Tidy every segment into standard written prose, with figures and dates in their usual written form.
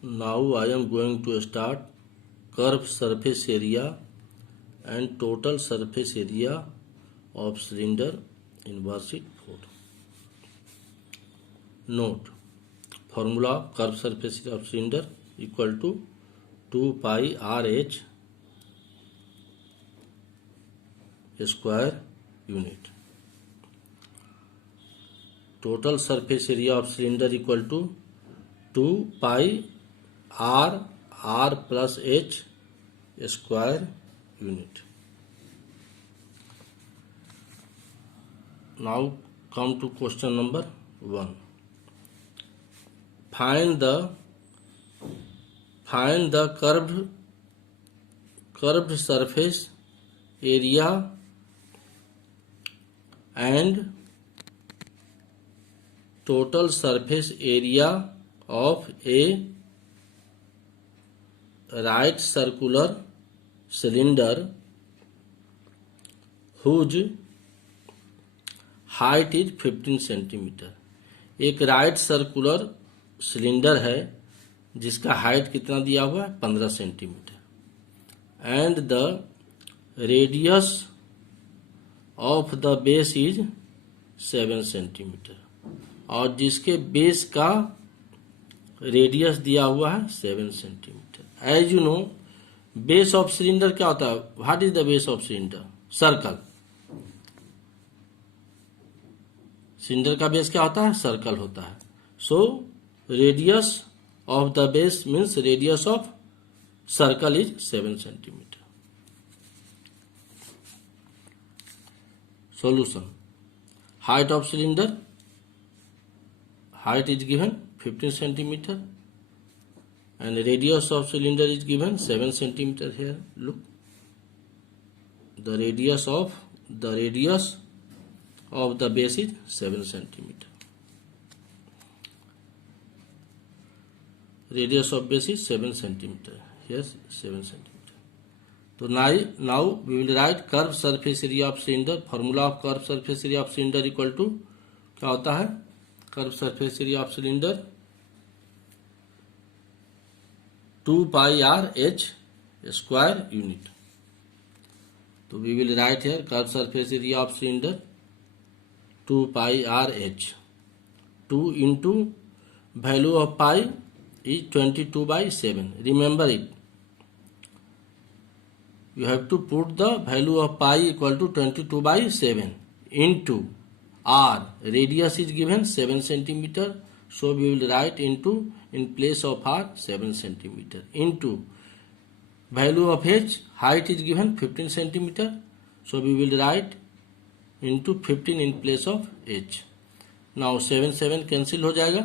Now I am going to start curved surface area and total surface area of cylinder in worksheet 4. Note, formula of curved surface area of cylinder equal to 2 pi RH square unit. Total surface area of cylinder equal to 2 pi r plus h square unit. Now come to question number 1. Find the curved surface area and total surface area of a right circular cylinder whose height is 15 centimetre. एक right circular cylinder है जिसका height कितना दिया हुआ है 15 centimetre. And the radius of the base is 7 centimetre. और जिसके base का रेडियस दिया हुआ है 7 centimetre. As you know, base of cylinder क्या होता है? What is the base of cylinder? Circle. Cylinder का बेस क्या होता है? सर्कल होता है. So radius of the base means radius of circle is 7 centimetre. Solution. Height of cylinder, height is given 15 centimeter and radius of cylinder is given 7 centimeter. Here look, the radius of the base is 7 centimeter. Radius of base is 7 centimeter. Here 7 centimeter. So now we will write curved surface area of cylinder. Formula of curved surface area of cylinder equal to क्या होता है? Curve surface area of cylinder 2 pi r h square unit. तो we will write here curve surface area of cylinder 2 pi r h. 2 into value of pi is 22/7. Remember it. You have to put the value of pi equal to 22/7 into r. Radius is given 7 centimeter, so we will write into in place of r 7 centimeter into value of h. Height is given 15 centimeter, so we will write into 15 in place of h. Now 7 cancel हो जाएगा,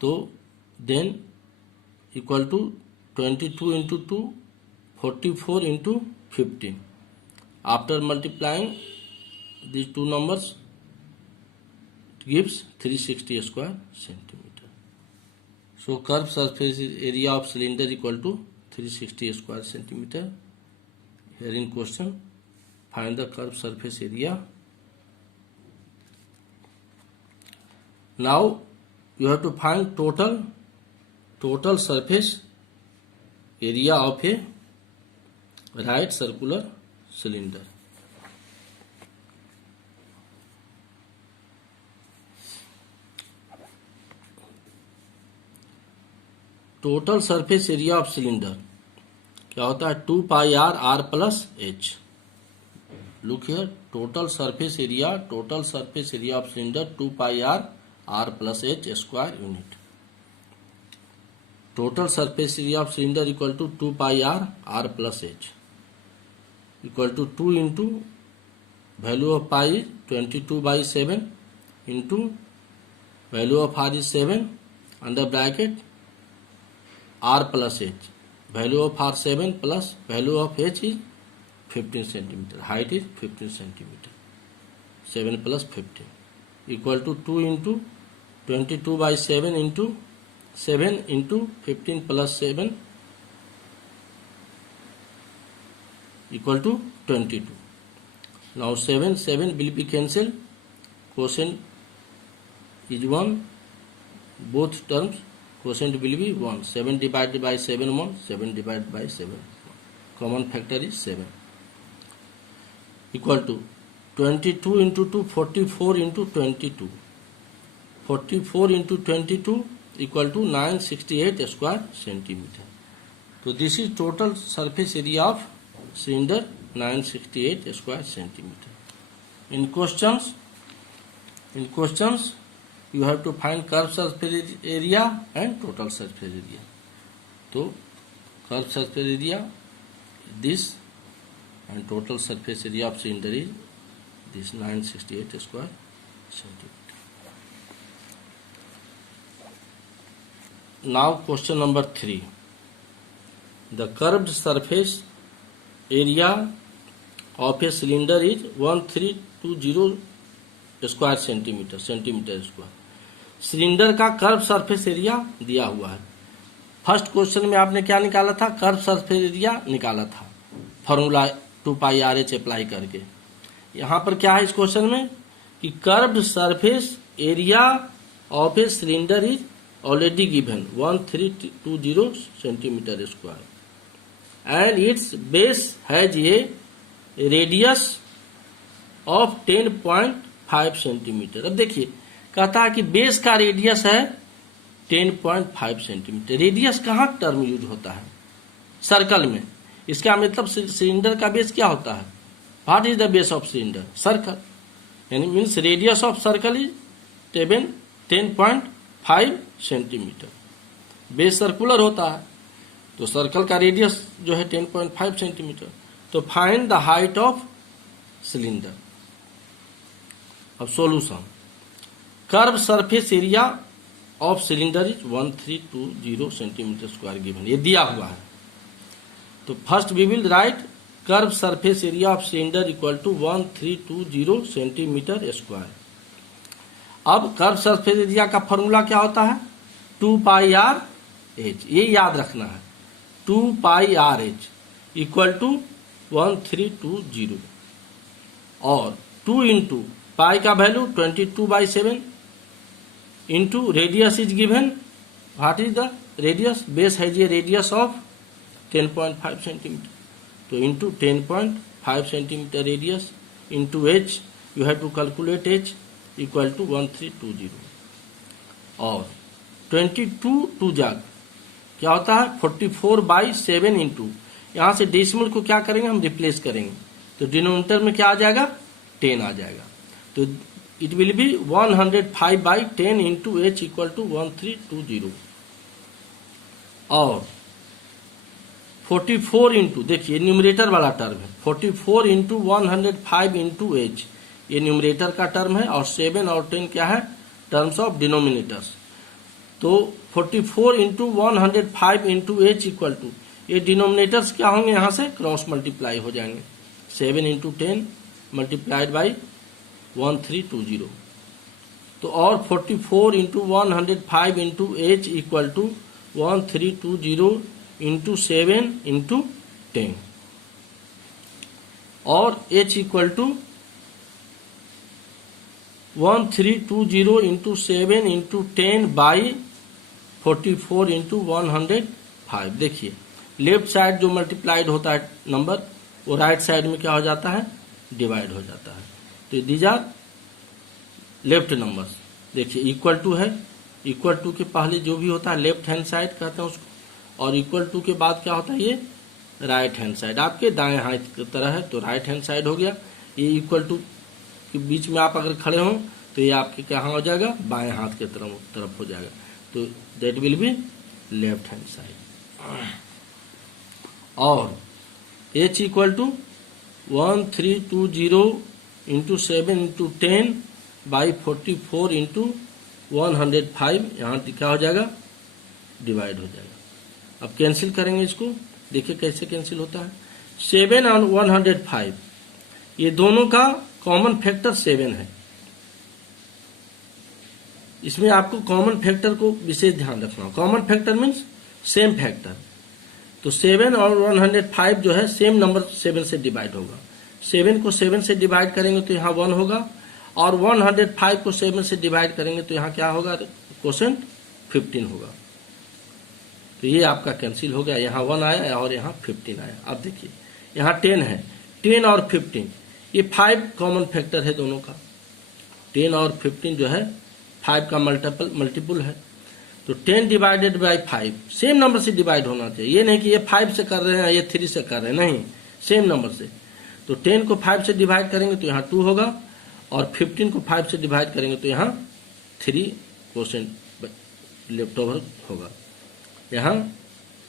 तो then equal to 22 into 2 44 into 15. After multiplying these two numbers, it gives 360 square centimeter. So curved surface area of cylinder equal to 360 square centimeter. Here in question, find the curved surface area. Now you have to find total surface area of a right circular cylinder. Total surface area of cylinder क्या होता है? 2 pi r plus h. Look here, total surface area of cylinder 2 pi r plus h square unit. Total surface area of cylinder equal to 2 pi r plus h equal to 2 into value of pi 22/7 into value of r is 7 under bracket r plus h. Value of r 7 plus value of h is 15 centimeter. Height is 15 centimeter. 7 plus 15 equal to 2 into 22/7 into 7 into 15 plus 7 equal to 22. Now 7 will be cancelled. Quotient is 1. Both terms quotient will be 1. 7 divided by 7 1, 7 divided by 7. Common factor is 7. Equal to 22 into 2, 44 into 22. 44 into 22 equal to 968 square centimeter. So this is total surface area of cylinder, 968 square centimeter. In questions you have to find curved surface area and total surface area. So curved surface area this, and total surface area of cylinder is this 968 square centimeter. Now question number 3. The curved surface area of a cylinder is 1320 square centimetre square. Cylinder का curve surface area दिया हुआ है. First question में आपने क्या निकाला था? Curve surface area निकाला था फॉर्मूला 2πRH अप्लाई करके. यहाँ पर क्या है इस क्वेश्चन में कि curved surface area of a cylinder is already given 1320 centimetre square and it's base has a radius of 10.5 centimetre. अब देखिए कहता है कि बेस का रेडियस है 10.5 सेंटीमीटर. रेडियस कहाँ टर्म यूज होता है? सर्कल में. इसका मतलब सिलेंडर का बेस क्या होता है? What is the base of cylinder? Circle. यानी means radius of circle is 10.5 centimetre. Base circular होता है तो सर्कल का रेडियस जो है 10.5 सेंटीमीटर. तो find the height of cylinder. अब solution. Curve surface area of cylinder is 1320 centimetre square given. ये दिया हुआ है. तो first we will write curve surface area of cylinder equal to 1320 centimetre square. अब कर्व सरफेस एरिया का formula क्या होता है? 2πRH. ये याद रखना है. 2πRH इक्वल टू 1320 और 2 इंटू पाई का value 22/7 into radius is given. What is the radius? Base है ये रेडियस ऑफ 10.5 सेंटीमीटर. तो into 10.5 centimetre radius into H you have to calculate H equal to 1320 और 22 टू जाग क्या होता है 44/7 इंटू यहाँ से डेसिमल को क्या करेंगे हम रिप्लेस करेंगे तो डिनोमिनेटर में क्या आ जाएगा 10 आ जाएगा. तो it will be 105/10 into H equal to 1320 और 44 इंटू देखिए न्यूमरेटर वाला टर्म है 44 इंटू 105 इंटू एच ये न्यूमरेटर का टर्म है और 7 और 10 क्या है टर्म्स ऑफ डिनोमिनेटर्स. तो 44 into 105 into H equal to ये डिनोमिनेटर्स क्या होंगे यहाँ से क्रॉस मल्टीप्लाई हो जाएंगे 7 इंटू 10 मल्टीप्लाइड बाई 1320. तो और 44 into 105 into H equal to 1320 into 7 into 10 और H equal to 1320 into 7 into 10 by 44 into 105. देखिए लेफ्ट साइड जो मल्टीप्लाइड होता है नंबर वो राइट साइड में क्या हो जाता है डिवाइड हो जाता है. तो दीज आर लेफ्ट नंबर्स. देखिए इक्वल टू है इक्वल टू के पहले जो भी होता है लेफ्ट हैंड साइड कहते हैं उसको और इक्वल टू के बाद क्या होता है ये राइट हैंड साइड आपके दाएं हाथ की तरह है तो राइट हैंड साइड हो गया. ये इक्वल टू के बीच में आप अगर खड़े हों तो ये आपके कहाँ हो जाएगा बाएं हाथ के तरफ हो जाएगा. तो that will be left hand side. और H equal to 1320 into 7 into 10 by 44 into 105 यहाँ क्या हो जाएगा डिवाइड हो जाएगा. अब कैंसिल करेंगे इसको. देखिए कैसे कैंसिल होता है. 7 और 105 ये दोनों का कॉमन फैक्टर 7 है. इसमें आपको कॉमन फैक्टर को विशेष ध्यान रखना. Common factor means same factor. तो 7 और 105 जो है सेम नंबर 7 से डिवाइड होगा. 7 को 7 से डिवाइड करेंगे तो यहाँ 1 होगा और 105 को 7 से डिवाइड करेंगे तो यहाँ क्या होगा क्वोशेंट 15 होगा. तो ये आपका कैंसिल हो गया, यहाँ 1 आया और यहाँ 15 आया। अब देखिए यहाँ 10 है, 10 और 15 ये 5 कॉमन फैक्टर है दोनों का। 10 और 15 जो है 5 का मल्टीपल है। तो 10 डिवाइडेड बाई 5 सेम नंबर से डिवाइड होना चाहिए। ये नहीं कि ये 5 से कर रहे हैं ये 3 से कर रहे हैं, नहीं, सेम नंबर से। तो 10 को 5 से डिवाइड करेंगे तो यहाँ 2 होगा और 15 को 5 से डिवाइड करेंगे तो यहाँ 3 क्वोशेंट लेफ्ट ओवर होगा। यहाँ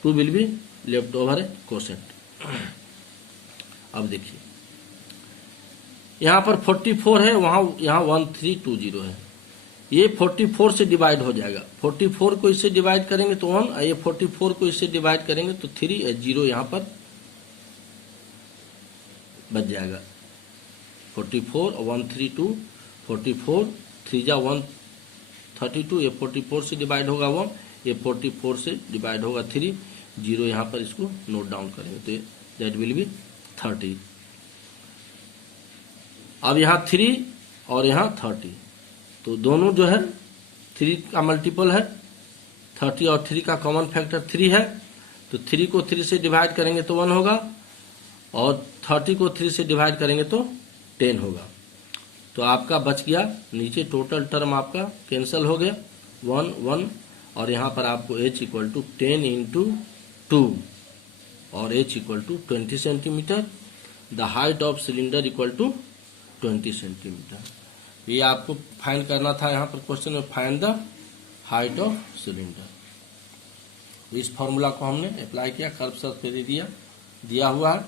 2 will be left over quotient. अब देखिए यहाँ पर 44 है, वहाँ यहाँ 1320 है। ये 44 से डिवाइड हो जाएगा। 44 को इससे डिवाइड करेंगे तो 1, ये 44 को इससे डिवाइड करेंगे तो 3, 0 यहाँ पर बच जाएगा। 44 और 132, 44 3 जा 132, ये 44 से डिवाइड होगा 1, ये 44 से डिवाइड होगा 3, 0 यहाँ पर इसको नोट डाउन करेंगे तो दैट विल बी 30। अब यहाँ 3 और यहाँ 30, तो दोनों जो है 3 का मल्टीपल है, 30 और 3 का कॉमन फैक्टर 3 है। तो 3 को 3 से डिवाइड करेंगे तो 1 होगा और 30 को 3 से डिवाइड करेंगे तो 10 होगा। तो आपका बच गया नीचे टोटल टर्म आपका कैंसिल हो गया 1 1 और यहाँ पर आपको h इक्वल टू 10 इंटू 2 और h equal to 20 centimetre. The height of cylinder equal to 20 centimetre. ये आपको फाइंड करना था यहाँ पर क्वेश्चन में, find the height of cylinder. इस फॉर्मूला को हमने अप्लाई किया, कर्व सरफेस एरिया दिया हुआ है,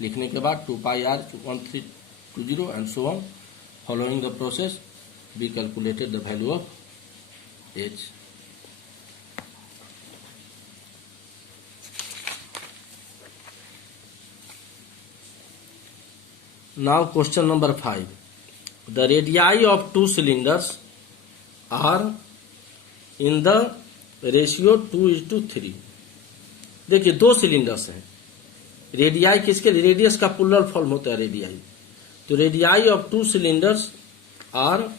लिखने के बाद 2 pi r 1320 and so on. Following the process we calculated the value of h। Now question number 5. The radii of 2 cylinders are in the ratio 2:3। देखिए 2 सिलिंडर्स हैं, रेडियाई किसके, रेडियस का प्लूरल फॉर्म होता है रेडियाई। तो radii of 2 cylinders are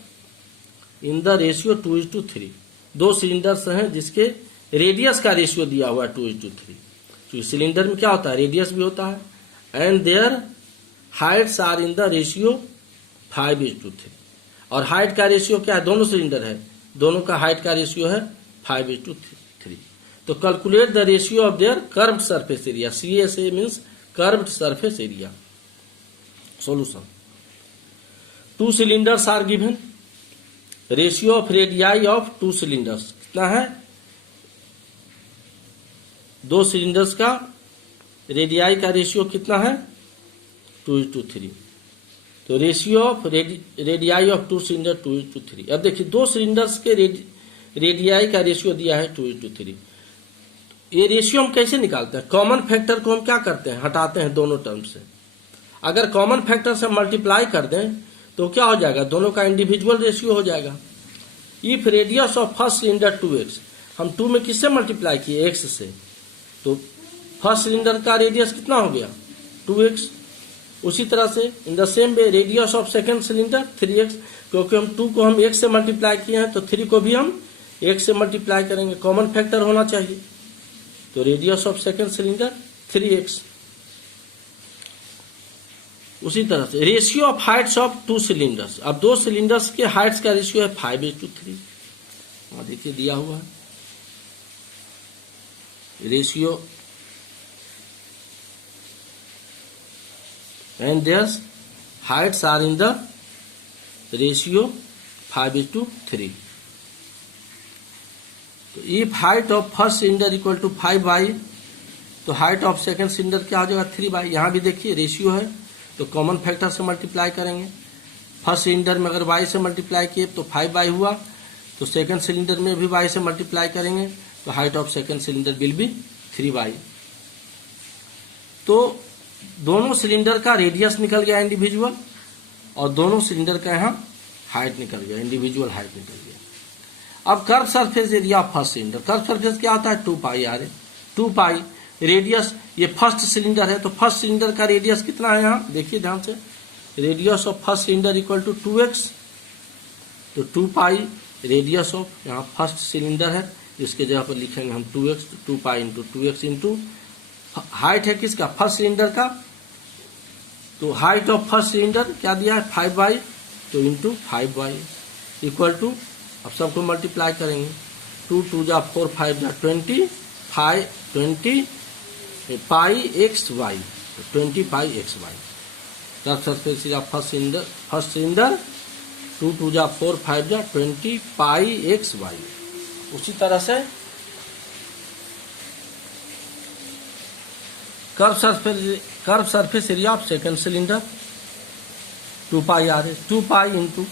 in the ratio 2:3। 2 cylinders हैं जिसके radius का रेशियो दिया हुआ है 2:3। तो सिलिंडर में क्या होता है, रेडियस भी होता है, and their heights are in the ratio 5:3। और हाइट का रेशियो क्या है, दोनों सिलिंडर है, दोनों का हाइट का रेशियो है 5:3। तो calculate the ratio of their curved surface area. CSA means curved surface area. Solution, 2 cylinders are given, ratio of radii of 2 cylinders कितना है, 2 सिलिंडर्स का रेडियाई का रेशियो कितना है 2:3। तो ratio of radii of 2 cylinder 2:3। अब देखिए 2 सिलिंडर्स के रेडियाई का रेशियो दिया है 2:3। ये रेशियो हम कैसे निकालते हैं, कॉमन फैक्टर को हम क्या करते हैं, हटाते हैं दोनों टर्म से। अगर कॉमन फैक्टर से मल्टीप्लाई कर दें तो क्या हो जाएगा, दोनों का इंडिविजुअल रेशियो हो जाएगा। If radius of first cylinder 2x, हम 2 में किससे मल्टीप्लाई किए, x से, तो फर्स्ट सिलिंडर का रेडियस कितना हो गया 2x। उसी तरह से in the same way radius of second cylinder 3x, क्योंकि हम 2 को हम x से मल्टीप्लाई किए हैं तो 3 को भी हम x से मल्टीप्लाई करेंगे, कॉमन फैक्टर होना चाहिए। तो radius of second cylinder 3x। उसी तरह से ratio of Heights of 2 cylinders, अब 2 सिलिंडर्स के हाइट्स का रेशियो है 5:3। वहां देखिए दिया हुआ है ratio, and their heights are in the ratio 5:3। तो if height of first cylinder equal to 5/, तो height of second cylinder क्या हो जाएगा 3/। यहाँ भी देखिए रेशियो है तो कॉमन फैक्टर से मल्टीप्लाई करेंगे। फर्स्ट सिलेंडर में अगर y से मल्टीप्लाई किए तो 5/, हुआ, तो सेकंड सिलेंडर में भी y से मल्टीप्लाई करेंगे तो height of second cylinder will be 3/। तो दोनों सिलेंडर का रेडियस निकल गया इंडिविजुअल और दोनों सिलेंडर का यहाँ हाइट निकल गया, इंडिविजुअल हाइट निकल गया। अब curve surface area of first cylinder, curve surface क्या होता है 2 पाई r है, 2 पाई रेडियस, ये फर्स्ट सिलेंडर है तो फर्स्ट सिलेंडर का रेडियस कितना है, यहाँ देखिए ध्यान से, radius of first cylinder equal to 2x। तो 2 पाई रेडियस ऑफ यहाँ फर्स्ट सिलेंडर है, इसके जगह पर लिखेंगे हम 2x, 2 pi into 2x into height है किसका, फर्स्ट सिलेंडर का, तो हाइट ऑफ फर्स्ट सिलेंडर क्या दिया है 5y, तो इंटू 5y इक्वल टू, अब सबको मल्टीप्लाई करेंगे, 2 2 जा 4 5 जा 20 पाई एक्स वाई, तो 20 pi X Y. Curve surface area first cylinder 2 2 जा 4 5 जा 20 पाई एक्स वाई। उसी तरह से curve surface area of second cylinder 2 pi R है, 2 pi into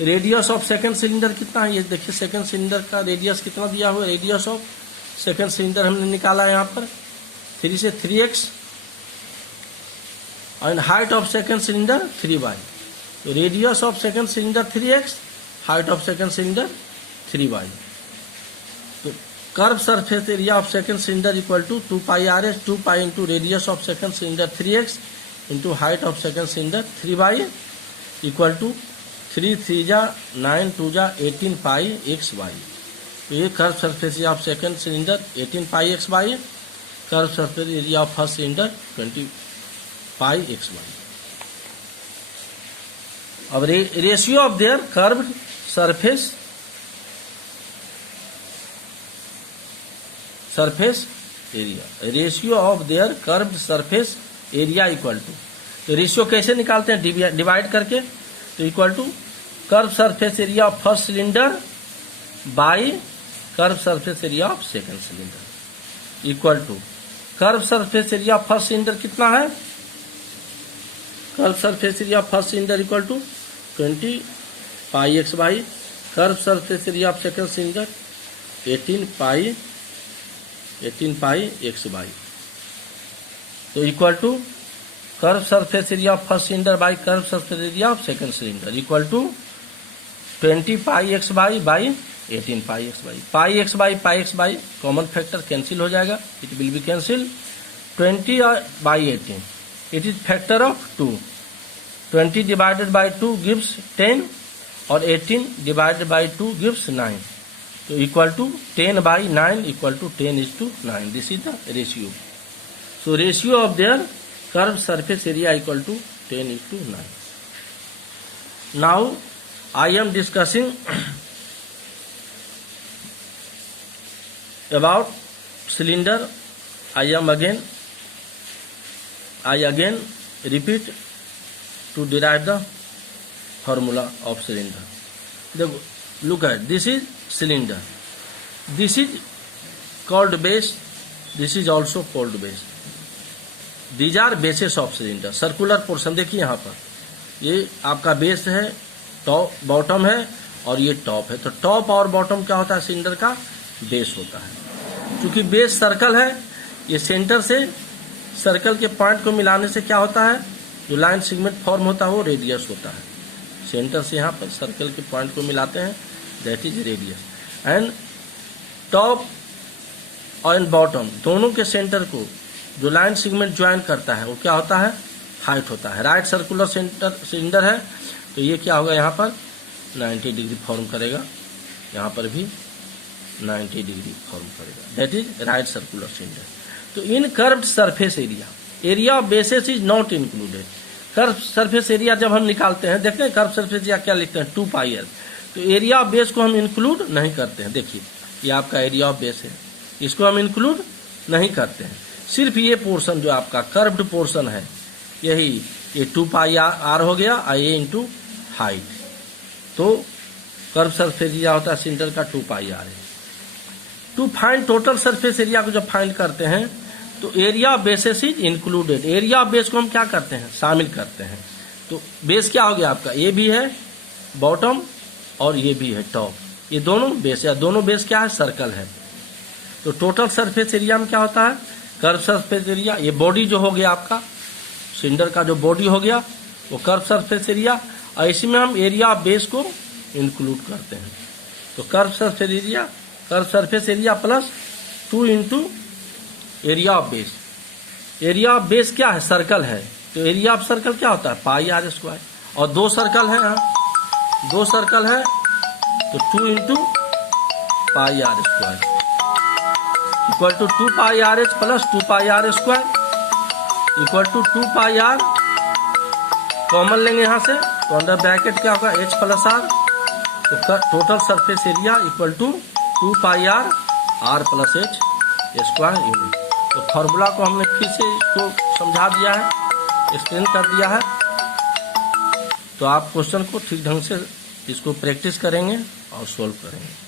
radius of second cylinder कितना है, ये देखिए सेकंड सिलेंडर का रेडियस कितना दिया हुआ है, रेडियस ऑफ सेकंड सिलेंडर हमने निकाला है यहाँ पर 3 से 3x, और height of second cylinder 3y, तो radius of second cylinder 3x, height of second cylinder 3y। तो curve surface area of second cylinder equal to 2 pi R S, 2 pi into radius of second cylinder 3x into height of second cylinder 3y इक्वल टू 3 3 जा 9 2 जा 18 pi X Y. तो ये curve surface area of second cylinder 18 pi X Y, curve surface area of first cylinder 20 pi X Y. अब ratio of their curved surface area, ratio of their curved surface area equal to, तो ratio कैसे निकालते हैं, divide करके, तो equal to curve surface area of first cylinder by curve surface area of second cylinder equal to curve surface area of first cylinder कितना है, curve surface area of first cylinder equal to 20 pi X Y, curve surface area of second cylinder 18 pi X Y, तो equal to curve surface area of first cylinder by curve surface area of second cylinder equal to 20 pi X Y by 18 pi X Y. Pi X by common factor cancel हो जाएगा, it will be cancel, 20 by 18 it is factor of 2, 20 divided by 2 gives 10 और 18 divided by 2 gives 9, तो equal to 10 by 9 equal to 10:9, this is the ratio. So ratio of their curve surface area equal to 10:9। Now I am discussing about cylinder. I again repeat to derive the formula of cylinder. Look at this is cylinder, this is called base, this is also called base. These are bases of cylinder. Circular portion देखिए यहाँ पर, ये आपका base है, top bottom है और ये top है, तो टॉप और बॉटम क्या होता है, सिलेंडर का बेस होता है। क्योंकि बेस सर्कल है, ये सेंटर से सर्कल के पॉइंट को मिलाने से क्या होता है, जो लाइन सेगमेंट फॉर्म होता है वो रेडियस होता है। सेंटर से यहाँ पर सर्कल के पॉइंट को मिलाते हैं, that is radius. And top और बॉटम दोनों के सेंटर को जो लाइन सेगमेंट ज्वाइन करता है वो क्या होता है, हाइट होता है। राइट सर्कुलर सिलेंडर है तो ये क्या होगा, यहाँ पर 90 डिग्री फॉर्म करेगा, यहाँ पर भी 90 डिग्री फॉर्म करेगा, that is right circular cylinder. तो in curved surface area of bases is not included. Curve surface area जब हम निकालते हैं, देखते हैं कर्व सरफेस एरिया क्या लिखते हैं, 2 पाई एल, तो एरिया ऑफ बेस को हम इंक्लूड नहीं करते हैं। देखिए ये आपका एरिया ऑफ बेस है, इसको हम इंक्लूड नहीं करते हैं, सिर्फ ये पोर्शन जो आपका कर्व्ड पोर्शन है, यही ये 2 पाई आर हो गया, आई इंटू हाइट, तो कर्व सरफेस एरिया होता है सिलेंडर का 2 पाई आर है। To find total surface area को जब फाइंड करते हैं तो area of bases is included. Area of base को हम क्या करते हैं, शामिल करते हैं। तो बेस क्या हो गया आपका, ये भी है बॉटम और ये भी है टॉप, ये दोनों बेस है, दोनों बेस क्या है, सर्कल है। तो टोटल सरफेस एरिया में क्या होता है, कर्व सरफेस एरिया, ये बॉडी जो हो गया आपका सिलेंडर का जो बॉडी हो गया वो कर्व सरफेस एरिया, और इसी में हम एरिया ऑफ बेस को इंक्लूड करते हैं। तो curve surface area plus 2 into area of base. Area of base क्या है, सर्कल है, तो एरिया ऑफ सर्कल क्या होता है, पाई आर स्क्वायर, और 2 सर्कल है, 2 सर्कल है तो 2 into pi R square. Equal to 2 pi R H plus 2 pi R square equal to 2 pi R, common लेंगे यहाँ से तो अंडर ब्रैकेट क्या होगा एच प्लस आर, तो total surface area equal to 2 pi R R plus H square unit. तो formula को हमने फिर से इसको समझा दिया है, एक्सप्लेन कर दिया है। तो आप क्वेश्चन को ठीक ढंग से इसको प्रैक्टिस करेंगे और सोल्व करेंगे।